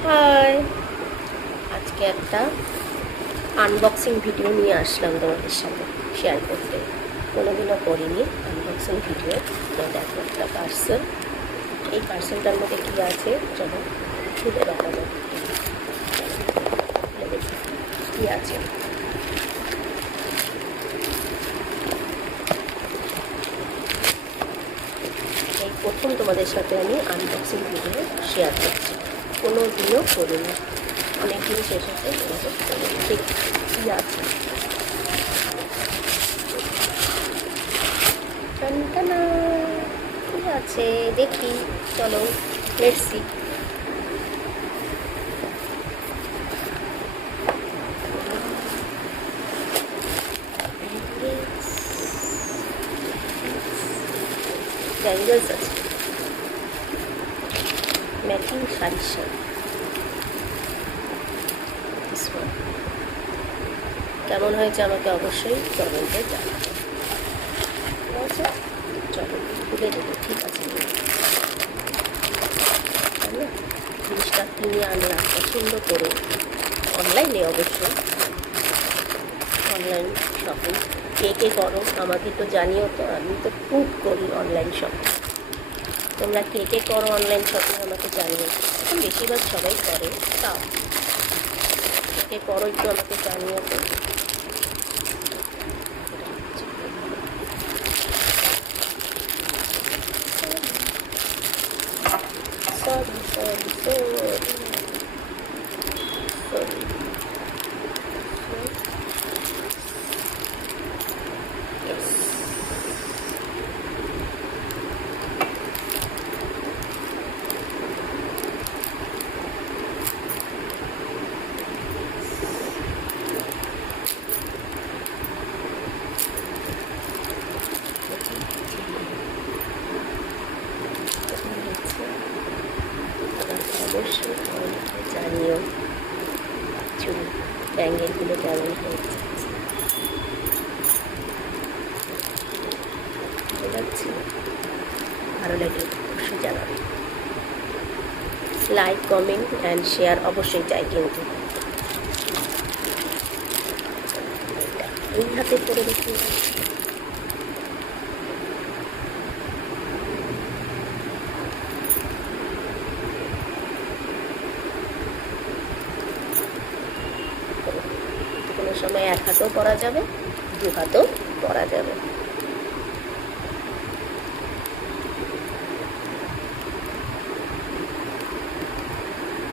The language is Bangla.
হাই, আজকে একটা আনবক্সিং ভিডিও নিয়ে আসলাম তোমাদের সাথে শেয়ার করতে। কোনোদিনও করিনি আনবক্সিং ভিডিও। তো দেখো একটা পার্সেল। এই পার্সেলটার মধ্যে কী আছে চলো খুলে দেখাবো। কী আছে এই প্রথম তোমাদের সাথে আমি আনবক্সিং ভিডিও শেয়ার করছি। কোনো দিনও করিনি, অনেক জিনিস এসেছে ঠিক কী আছে। টানটানা, কী আছে দেখি, চলো লেটস সি। ব্যাঙ্গলস আছে, ম্যাচিং শাড়ির সাথে। কেমন হয়েছে আমাকে অবশ্যই কমেন্টে জানাবে। ঠিক আছে, চলো খুলে দেবো। ঠিক আছে, তাই না? জিনিসটা কিনে আনলাম পছন্দ করে, অনলাইনে অবশ্যই, অনলাইন শপিং। কে কে করো আমাকে তো জানিও। তো আমি তো খুব করি অনলাইন শপিং। তোমরা কে কে করো অনলাইন শপিং আমাকে জানিও। এখন বেশিরভাগ সবাই করে, তাও কে কে করো একটু আমাকে জানিও তো। Sorry sorry sorry sorry. অবশ্যই জানিও চুল ব্যাঙ্গেলগুলো কেমন হয়েছে। ভালো লাগছে, ভালো লাগলে অবশ্যই জানাবে। লাইক কমেন্ট অ্যান্ড শেয়ার অবশ্যই চাই। কিন্তু এই হাতে করে দেখি, কোনো সময় এক হাতেও পরা যাবে, দু হাতেও পরা যাবে।